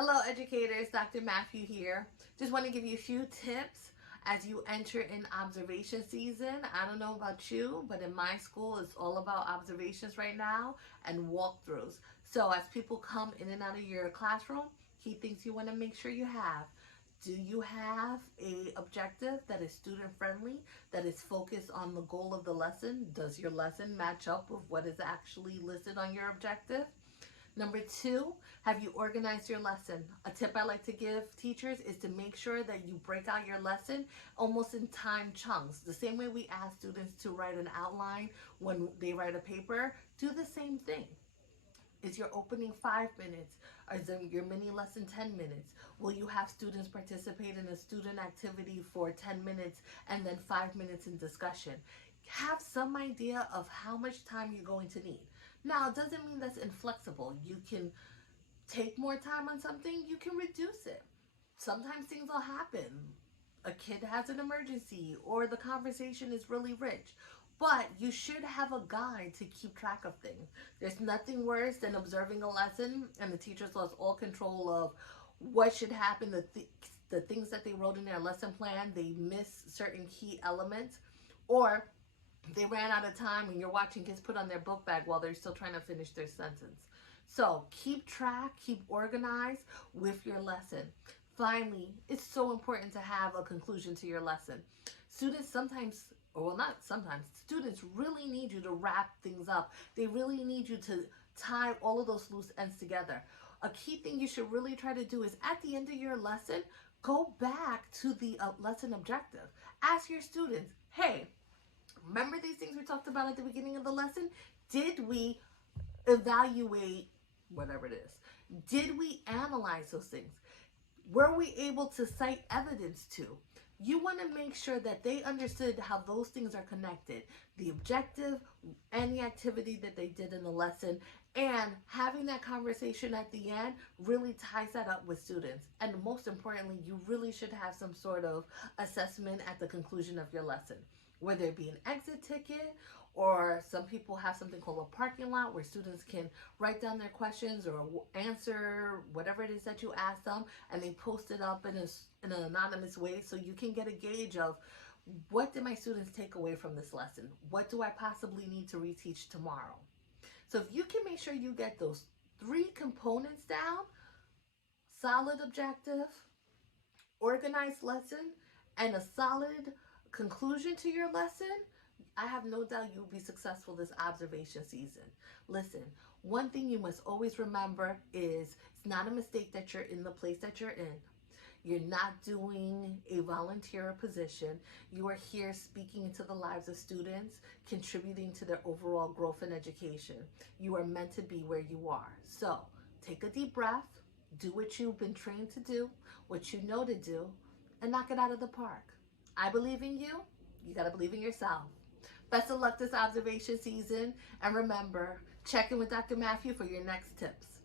Hello, educators. Dr. Matthew here. Just want to give you a few tips as you enter in observation season. I don't know about you, but in my school, it's all about observations right now and walkthroughs. So as people come in and out of your classroom, key things you want to make sure you have. Do you have a objective that is student friendly, that is focused on the goal of the lesson? Does your lesson match up with what is actually listed on your objective? Number two, have you organized your lesson? A tip I like to give teachers is to make sure that you break out your lesson almost in time chunks. The same way we ask students to write an outline when they write a paper, do the same thing. Is your opening 5 minutes? Or is your mini lesson 10 minutes? Will you have students participate in a student activity for 10 minutes and then 5 minutes in discussion? Have some idea of how much time you're going to need. Now, it doesn't mean that's inflexible. You can take more time on something, you can reduce it. Sometimes things will happen. A kid has an emergency or the conversation is really rich. But you should have a guide to keep track of things. There's nothing worse than observing a lesson and the teacher's lost all control of what should happen, the things that they wrote in their lesson plan. They miss certain key elements, or they ran out of time and you're watching kids put on their book bag while they're still trying to finish their sentence. So keep track, keep organized with your lesson. Finally, it's so important to have a conclusion to your lesson. Students sometimes, well, not sometimes, students really need you to wrap things up. They really need you to tie all of those loose ends together. A key thing you should really try to do is at the end of your lesson, go back to the lesson objective. Ask your students, hey, remember these things we talked about at the beginning of the lesson? Did we evaluate whatever it is? Did we analyze those things? Were we able to cite evidence to? You want to make sure that they understood how those things are connected, the objective and the activity that they did in the lesson, and having that conversation at the end really ties that up with students. And most importantly, you really should have some sort of assessment at the conclusion of your lesson, whether it be an exit ticket, or some people have something called a parking lot where students can write down their questions or answer whatever it is that you ask them, and they post it up in an anonymous way so you can get a gauge of what did my students take away from this lesson? What do I possibly need to reteach tomorrow? So if you can make sure you get those three components down, solid objective, organized lesson, and a solid conclusion to your lesson, I have no doubt you'll be successful this observation season. Listen, one thing you must always remember is it's not a mistake that you're in the place that you're in. You're not doing a volunteer position. You are here speaking into the lives of students, contributing to their overall growth and education. You are meant to be where you are. So take a deep breath, do what you've been trained to do, what you know to do, and knock it out of the park. I believe in you. You got to believe in yourself. Best of luck this observation season. And remember, check in with Dr. Matthew for your next tips.